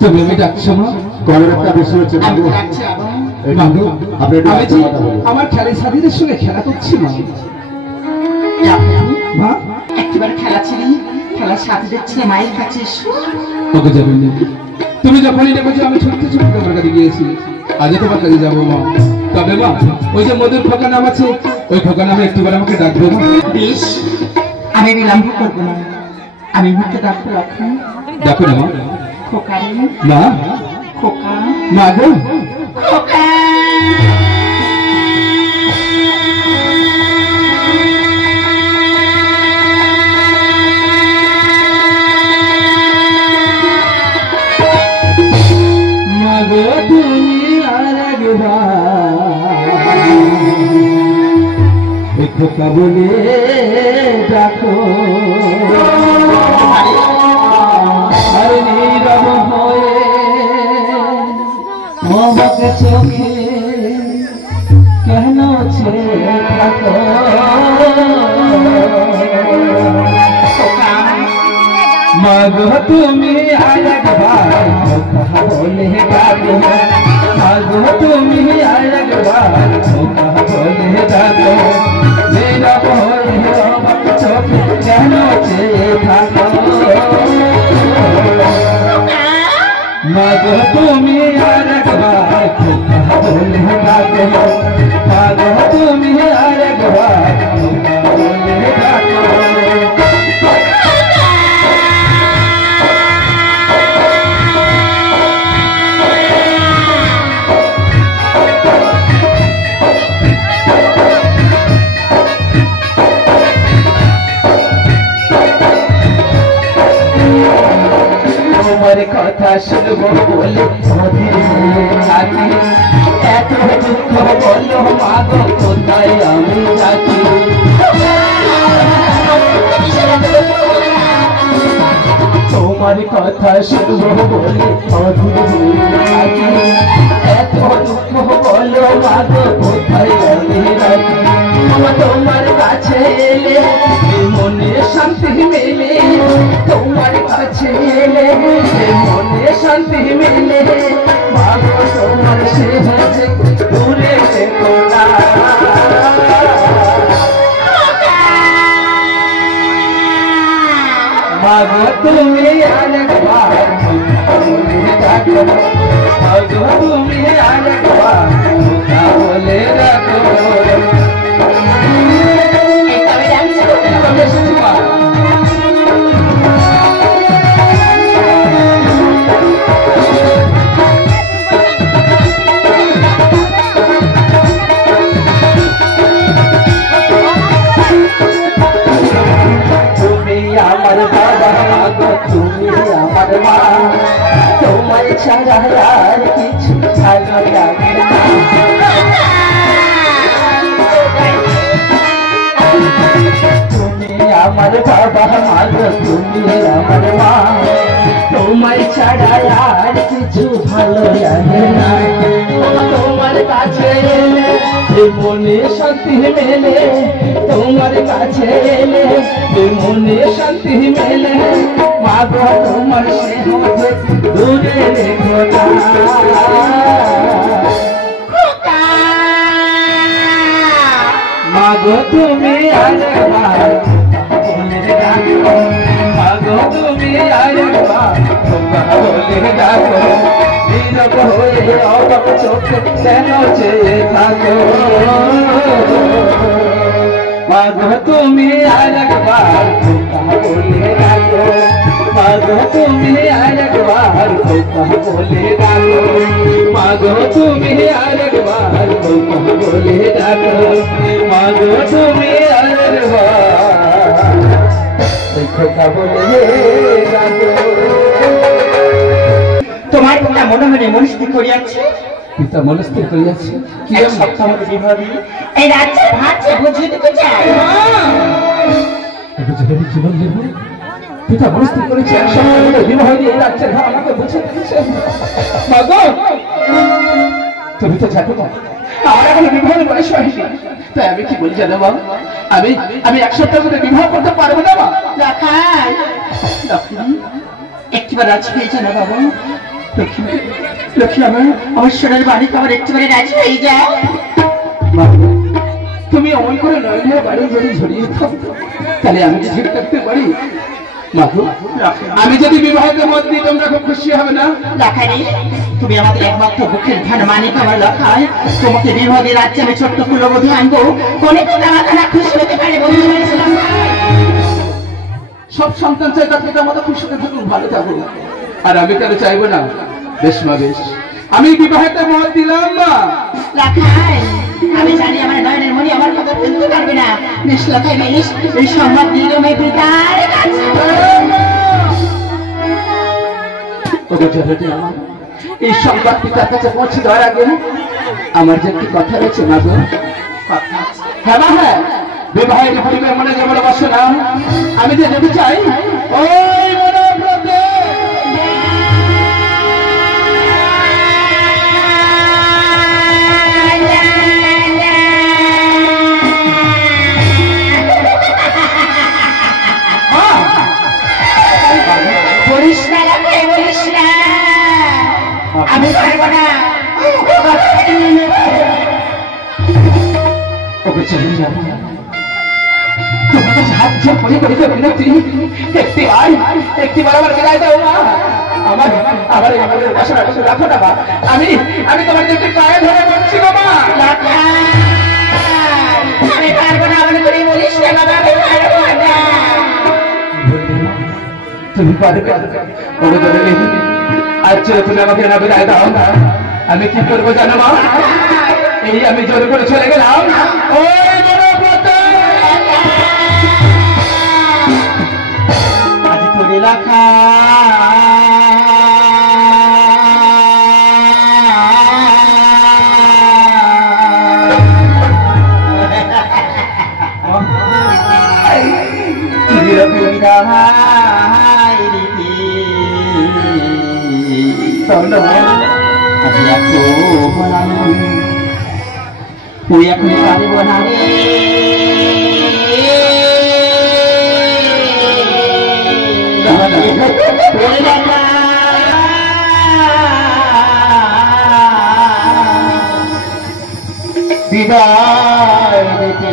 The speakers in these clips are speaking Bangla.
তুমি আমি ডাকছো মা? কলের একটা বিষয় হচ্ছে আমি ডাকছি বাবা। মাগো, আপনি একটু আমি যে কথা বলুন। আমার খেলার সাথীদের সঙ্গে খেলা করছি মা। মা একবার খেলা ছিলি, খেলার সাথে দেখছি মায়ের কাছে এসো। ওকে যাবেন না। তুমি যখনই ডেকেছো আমি ছুটতে ছুটতে তোমার কাছে গিয়েছি। আজ তোমার কাছে যাবো মা। তবে মা ওই যে মধুর খোকা নাম আছে, ওই খোকা নামে একটিবার আমাকে ডাকবো মা। বেশ, আমি বিলম্ব করবো না, আমি মুখে ডাকতে রাখুন। ডাকো না মা। খোকা রে, মা, খোকা, মা গো। খোকা। মা গো তুমি আর একবার এই খোকা বলে ডাকো। আর নীরব হয়ে আমাকে চোখে কেন ছেড়ে থাকো? মা গো তুমি আর একবার খোকা বলে ডাকো। মা গো তুমি আর একবার খোকা বলে ডাকো। নীরব হয়ে আমাকে চোখে কেন ছেড়ে থাকো? মা গো তুমি আর একবার খোকা বলে ডাকো। মা গো তুমি আর একবার খোকা বলে ডাকো। তোমার কথা শুনবো বলে থাকি, এত দুঃখ বলো মাগো কোথায় আমি থাকি। তোমার কথা শুনবো বলে থাকি, এত দুঃখ বলো মাগো কোথায় আমি থাকি। তোমার কাছে এলে মনে শান্তি মেলে, তোমার কাছে এলে মনে শান্তি মেলে। মাগো তোমার সেজে দূরে থেকো না। মাগো তুমি আরেকবার বলে ডাকো। মাগো তুমি আরেকবার বলে ডাকো। আমার বাবা মাগো তুমি আমার মা, তোমার ছাড়া আর কিছু ভালো লাগে না। তুমি আমার বাবা মাগো তুমি আমার মা, তোমার ছাড়া আর কিছু ভালো লাগে না। তোমার কাছে এলে মনে শান্তি মেলে, তোমার কাছে এলে মনে শান্তি মেলে। মাগো তোমার সেজে দূরে রেখো না। মাগো তুমি আরেকবার বলে ডাকো। মাগো তুমি আরেকবার বলে ডাকো। নীরব হয়ে অবাক চোখে কেন চেয়ে থাকো? মাগো তুমি আরেকবার বলে ডাকো। মাগো তুমি আরেকবার বলে ডাকো। মাগো তুমি আরেকবার বলে ডাকো। মাগো তুমি আরেকবার বলে ডাকো। তোমার পিতা মনে মনে মনস্থির করিয়াছে, পিতা মনস্থির করিয়াছে কি এক সপ্তাহ মধ্যে বিবাহ দিয়ে এই রাজ্যের ভাত বুঝিয়ে দিতে চাই। জীবন দেব। পিতা মনস্থির করেছে এক সপ্তাহের মধ্যে বিবাহ দিয়ে এই রাজ্যের ভার আমাকে বুঝিয়ে দিয়েছে। মা গো তুমি তো জানো না আমার এখন বিবাহের বয়স হয়নি, তাই আমি কি বলি জানো মা, আমি এক সপ্তাহের মধ্যে বিবাহ করতে পারবো না মা। রাখাল একটিবার রাজি হয়েছে না বাবা? লক্ষ্মী আমার সোনার বাড়ি আমার একটুখানি রাজি হয়ে যাও। তুমি অমন করে নয়নের বাড়ি যদি ঝরিয়ে থাকতো তাহলে আমি কি ঠিক থাকতে পারি? মাগো, আমি যদি বিবাহকে মত দিই তোমরা খুব খুশি হবে না? লাখারি, তুমি আমাদের একমাত্র বুকের ধান মানিক আমার লখায়, তোমাকে বিবাহের রাজ্যে আমি ছোট্ট কুলবধূ আনবো, কোনে তো তারা খুশি হতে পারে বন্ধু বলেছিলাম। সব সন্তান চাই তার পিতা মাতা খুশিতে থাকুক, ভালো থাকুক, আর আমি কেন চাইবো না? বেশ মা বেশ, আমি বিবাহতে মত দিলাম। মা লাখাই, আমি জানি আমার নয়নের মনি আমার কথা ফেলতে পারবে না। বেশ লাখাই বেশ, এই সম্মত দিল মে পিতার কাছে। এই সংবাদ পিতার কাছে পৌঁছে দেওয়ার আগে আমার যে একটি কথা রয়েছে মা গো। হ্যাঁ মা, হ্যাঁ, বিবাহের পরিবার মনে যে বড় বসে না, আমি যে যেতে চাই ওই মনোব্রতে। আমি পারবো না, ওকে চলে যাবো। তোমার কাছে হাত জোর করে করে বিনতি, একটিবার আমার বিদায় দাও না। আমার আমার আমাদের বাসার কাছে রাখো না মা। আমি তোমার একটি পায়ে ধরে বলছি গো মা। আমি পারবো না, মনে করে বলিস না বাবা, আমি পারবো না। তুমি পারবে? ওকে ধরে আজ চলে তুমি আমাকে না বিদায় দাও না। আমি কি করবো জানো মা? এই আমি জোর করে চলে গেলাম ওই মনোব্রতে। আজ তোরে রাখা তুই এখন পারিব না রে, বিদায় দিতে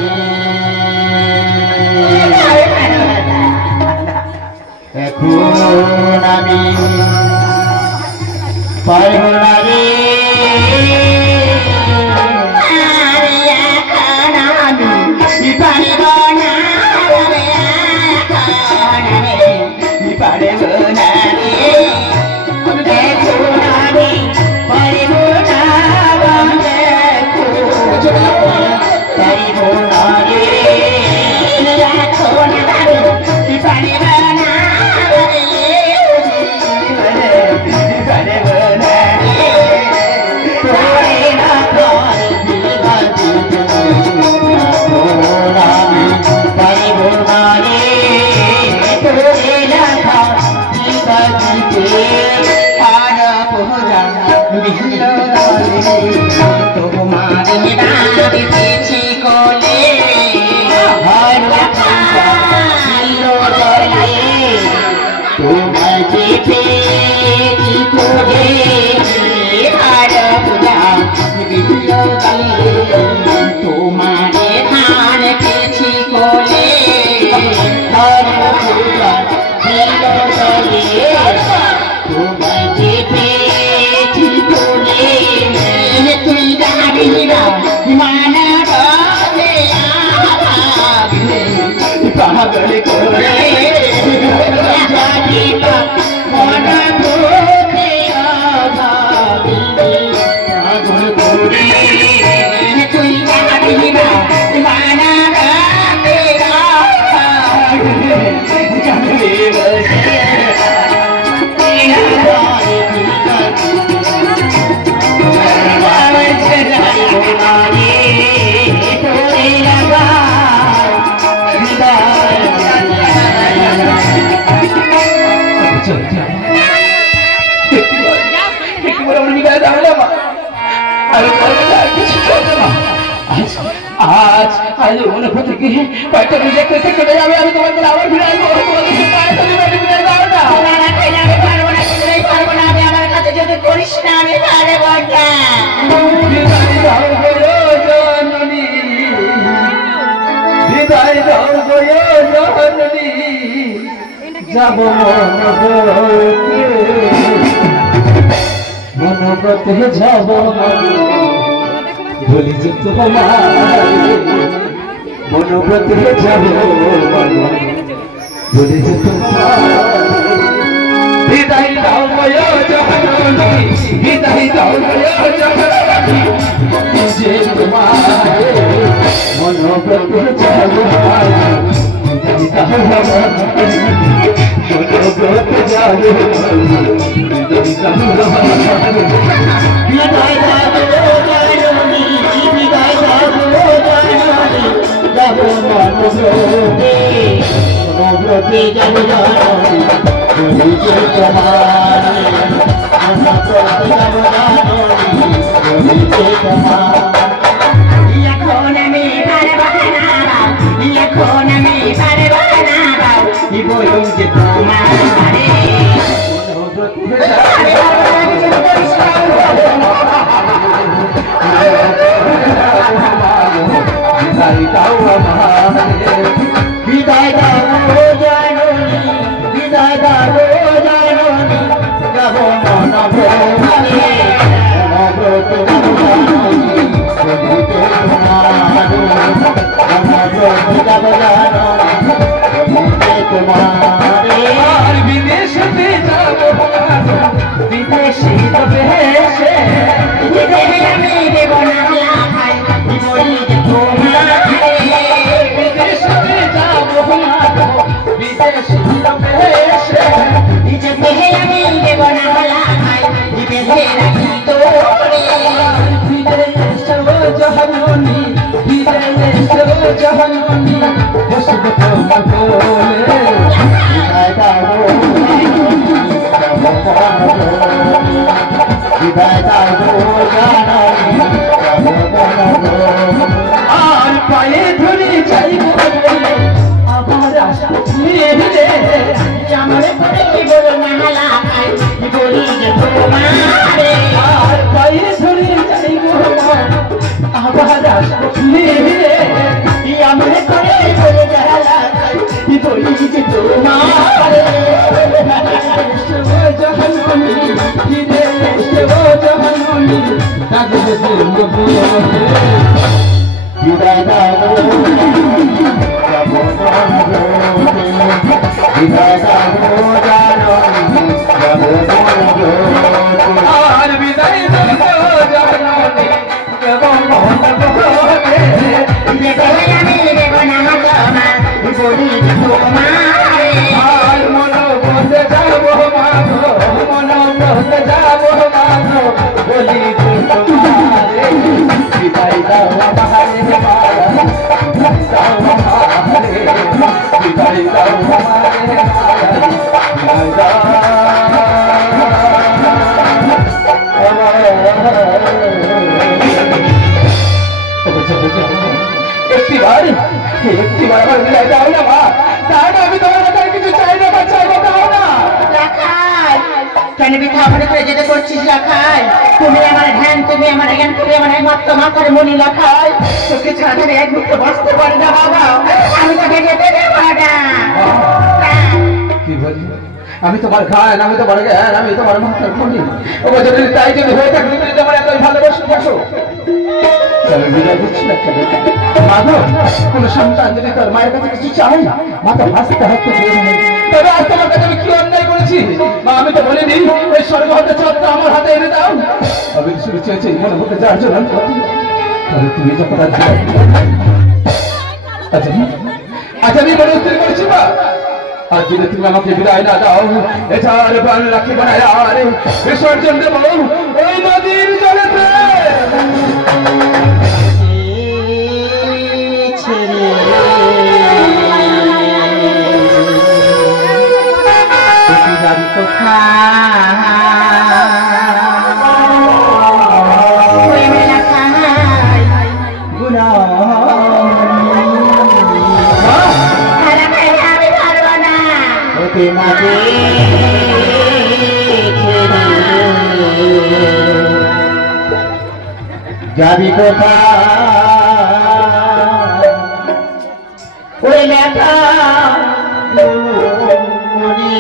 এখন আমি পারব না রে। তোমারে ধান পেছি কোলে তুই জানি না মানা পাগল করে জানিবা মনা ভূতে পাগল করে তুই জানি না মানা आज অনুভূতি কি কয়েকটা রিজেক্ট থেকে যাবে। আমি তোমার করে আবার ফিরে আসবো। তোমার কাছে পায়ে ধরে ফিরে যাও না। আমি আমার কাছে যেতে যাব মনব্রতে যাব বলি যে তোমার মনব্রতে যাব বলি যে তোমার বিদায় দাও জননী বিদায় দাও জননী যে তোমার মনব্রতে যাব মনব্রতে যাব বিদায় দাও জননী বিদায় দাও জননী যাব মনব্রতে যাব জননী বলি যে তোমার মনব্রতে যাব জননী বলি যে তোমার এখন আমি পারবো না এখন আমি পারবো না বলুন যে তোমার বিদায় দাও জননী বিদায় দাও জননী যাব মনব্রতে মনব্রতে যাব জননী বলিতে তোমার মনব্রতে যাব জননী বলিতে তোমার বিদেশে যাব বিদেশি দেশে আমি দেব না বলি যে তোমার বিদেশে যাব বিদেশি দেশে নিজেকে আমি দেব না বিদেশে রাখি তো জহনী বসব তোমার কোলে বিদায় দাও বিদায় দাও জননী আর পায়ে ধরে চাইব আমার আশা রে আমার করে বল না বলি যে তোমার আর পায়ে ধরে চাইব আমার আশা রে আমার করে বল জালা বলি যে তোমার জহনী জহনী কাগজে বিদায় দাও বিদায় দাও জননী আর বিদায় জহনী এবং আমি দেব না বলি তোমার আর মনব্রতে যাব মনব্রতে যাব বলি তোমার বিদায় দাও আমারে দাও আমারে বিদায় দাও আমারে বিদায় দাও একটিবার আমার বিদায় দাও না মা তাই না আমি তোমার কাছে কিছু চাই না বা চাইবো দাও না রাখাই কেন বিধা মনে করে যেতে করছিস রাখাই তুমি আমার ধ্যান তুমি আমার জ্ঞান তুমি আমার একমাত্র মাথার মনি রাখাই তোকে ছাড়া আমি এক মুহূর্ত বসতে পারি না বাবা আমি তোকে যেতে দেবো না কি বলি আমি তোমার গান আমি তোমার জ্ঞান আমি তোমার মাথার মনি ও যদি তাই যদি হয়ে থাকে তুমি তোমার এতই ভালোবাসো বসো তবে বিদায় দিচ্ছি না কেন মাধব কোন সন্তান যদি তোর মায়ের কাছে কিছু চায় না মা তো হাসতে হাসতে ফিরে নেই তবে আজ তোমার কাছে আমি কি অন্যায় করেছি মা আমি তো বলিনি ওই স্বর্গ হতে চত্বর আমার হাতে এনে দাও আমি শুরু চেয়েছি মনে হতে যার জন্য তবে তুমি যখন আচ্ছা আমি মনে স্থির করেছি মা আর যদি তুমি আমাকে বিদায় না দাও এছাড়া প্রাণ রাখি বানায় আর বিসর্জন দেবো ওই নদীর জলেতে যাবি কোথায় ওই লেখা মনি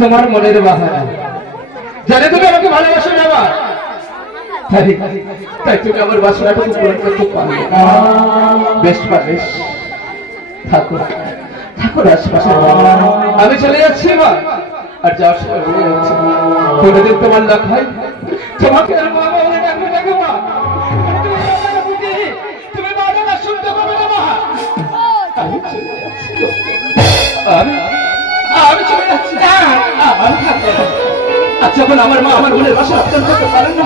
তোমার মনের বাহানা জানে তুমি আমাকে ভালোবাসো না মা তাই তুমি আমার বাসনাটা পূরণ করতে পারবে বেশ বেশ ঠাকুর ঠাকুর আশপাশে আমি চলে যাচ্ছি মা আর যাওয়ার সময় বলে যাচ্ছি কোনোদিন তোমার লাখ হয় তোমাকে আর মা বলে ডাকবে ডাকো মা তুমি বাবা না শুনতে পাবে না মা আমি চলে যাচ্ছি আমি চলে যাচ্ছি আমি থাকবো আচ্ছা এখন আমার মা আমার বোনের বাসা আপনার করতে পারেন না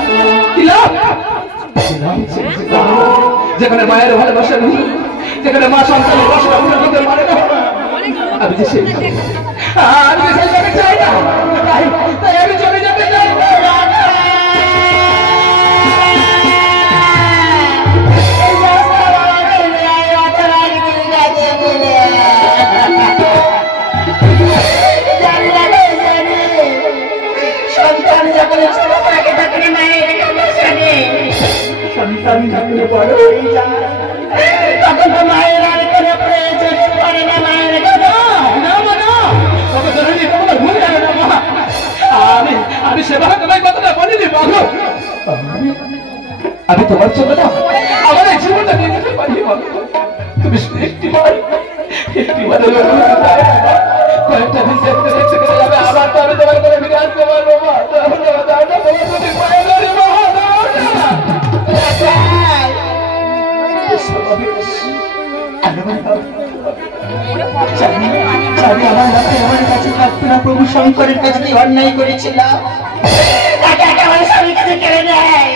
যেখানে মায়ের ভালোবাসা নেই যেখানে মা সন্তানের বাসা আপনার করতে পারে না আমি যে সেই জায়গায় চাই না তাই আমি চলে যেতে চাই আমি সেবা তোমায় কথাটা বলিনি বলো আমি তোমার জন্য না আমার এই জীবনটা নিয়ে যেতে পারি বলো তুমি একটিবার কয়েকটা দিন দেখতে দেখতে চলে যাবে আবার তো আমি তোমার করে ফিরে আসতে পারবো মা প্রভু শঙ্করের কাছে অন্যায় করেছিলাম আমার স্বামীর কাছে কেড়ে নেয়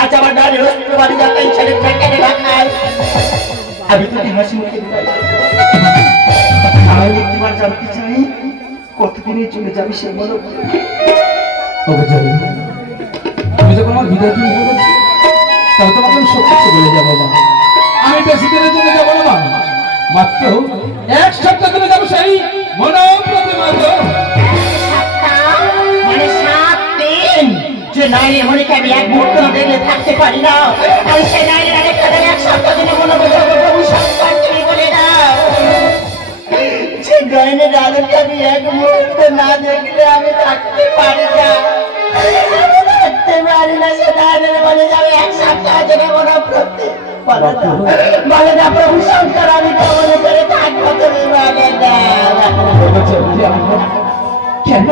আজ আমার ডালে বাড়ি যাতাই ছেলে প্যাকেটে রাখায় আমি তোকে হাসি মুখে আমি একটিবার জানতে চাই কতদিনে চলে যাবি সে বলো তুমি যখন আমার বিদায় তুমি বলেছি তাহলে তোমাকে আমি সত্যি বলে যাবো মা আমি বেশি দিনের জন্য যাবো না মা মাত্র এক সপ্তাহ চলে যাবো সেই মনে মানে 7 দিন যে নারী মনিকে আমি এক মুহূর্ত দেখলে থাকতে পারি না আমি সেই নারীর আরেকটা এক সপ্তাহ দিনে মনে বলে প্রভু সন্তান তুমি বলে দাও যে গাইনের আলোকে আমি এক মুহূর্ত না দেখলে আমি থাকতে পারি না থাকতে পারি না সে নারীর বলে যাবে এক সপ্তাহ দিনে মনে প্রতি বলে না প্রভু শঙ্কর আমি তো মনে করে থাকবো তুমি বলে না কেন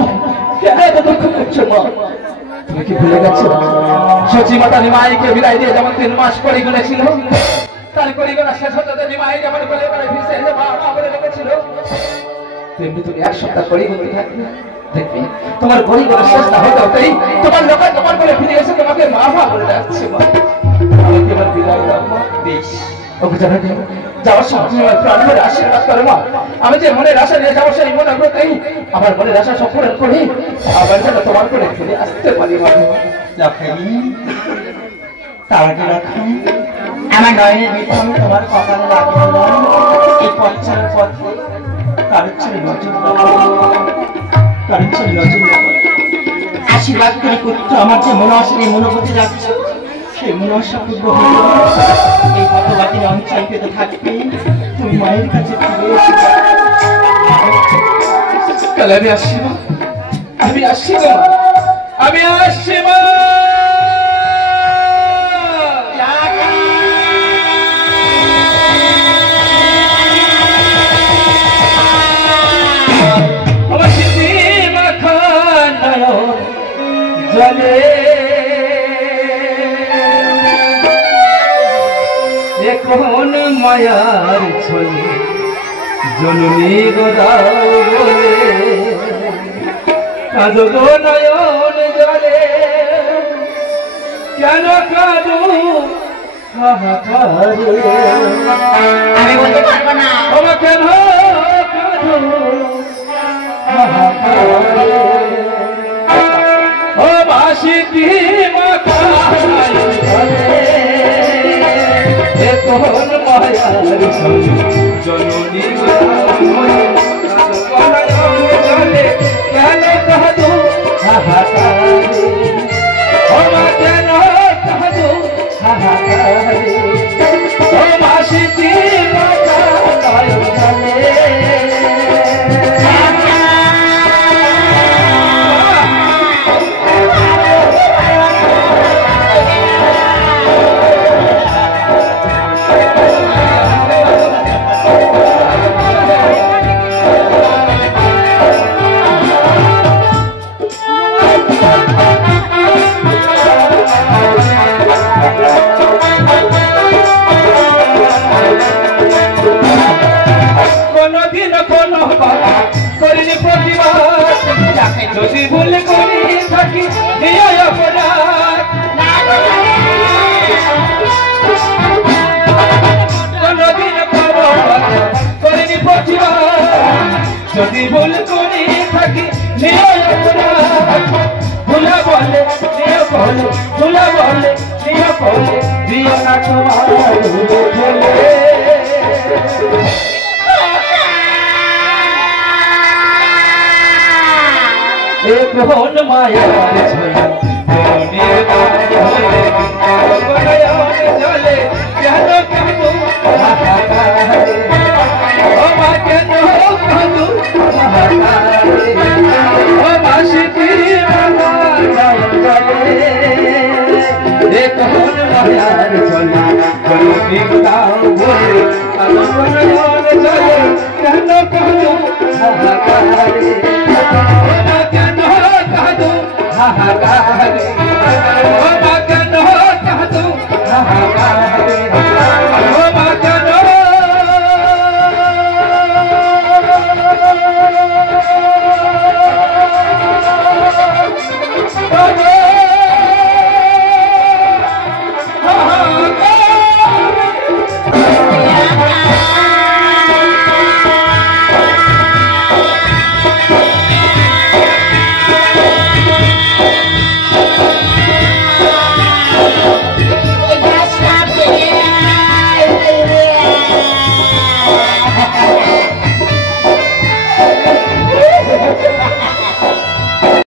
কেন এত দুঃখ করছো মা? তুমি কি ভুলে গেছো সচি মাতা নিমাইকে বিদায় দিয়ে যেমন 3 মাস পরে গুনেছিল, তার পরিগণা শেষ হতে নিমাই যেমন বলে করে ভিসে মা বলে রেখেছিল, তেমনি তুমি 1 সপ্তাহ পরে গুনতে থাকবে। দেখবে তোমার পরিগণা শেষ না হতে হতেই তোমার লোক তোমার করে ফিরে এসে তোমাকে মা বলে ডাকছে। মা আমাকে এবার বিদায় দাও মা। বেশ ওকে জানা দেব, যাওয়ার সময় তুমি আমার প্রাণ ভরে আশীর্বাদ করো মা। আমি যে মনের আশা নিয়ে যাবো সেই মনের ব্রতেই আমার মনের আশা সব পূরণ করি, আবার যেন তোমার করে ফিরে আসতে পারি। মা তার আগে রাখো আমার নয়নের ভিতরে আমি তোমার কপালে লাগিয়ে দিলাম এই পঞ্চায়েত পথে কারোর ছেলে নজর আশীর্বাদ করে পুত্র আমার যে মনে আসে এই মনোভূতি যাচ্ছে সেই মনসা পূর্ব এই পথবাদী অঞ্চল পেতে থাকবে। তুমি মায়ের কাছে ফিরে এসে কালে আমি আসছি মা, আমি আসছি গো মা, আমি আসছি মা। জলে এখন মায়ার ছলে জননী গোদাও বলে কাঁদো গো নয়ন জলে, কেন কাঁদো হাহাকারে? আমি বলতে পারবো না বাবা কেন কাঁদো হাহাকারে? ও বাসিতি মাথায় এখন মায়ার ছলে জননী জলে কেন কাঁদো হাহাকারে? ও মা কেন কাঁদো হাহাকারে? ও বাসিতি মাথায় যদি ভুল করি থাকি কোনদিন করিনি প্রতিবাদ, যদি ভুল করি থাকি ভুলা বলে ভুলা বলে দিও না তোমার কোন মায়ার জলে কেন কাঁদো হাহাকারে? ও মা কেন কাঁদো হাহাকারে? ও বাসিতি জলে কোন মায়ার জলে জননী গোদাও বলে কাঁদো জলে কেন কাঁদো হাহাকারে? হাহাকারে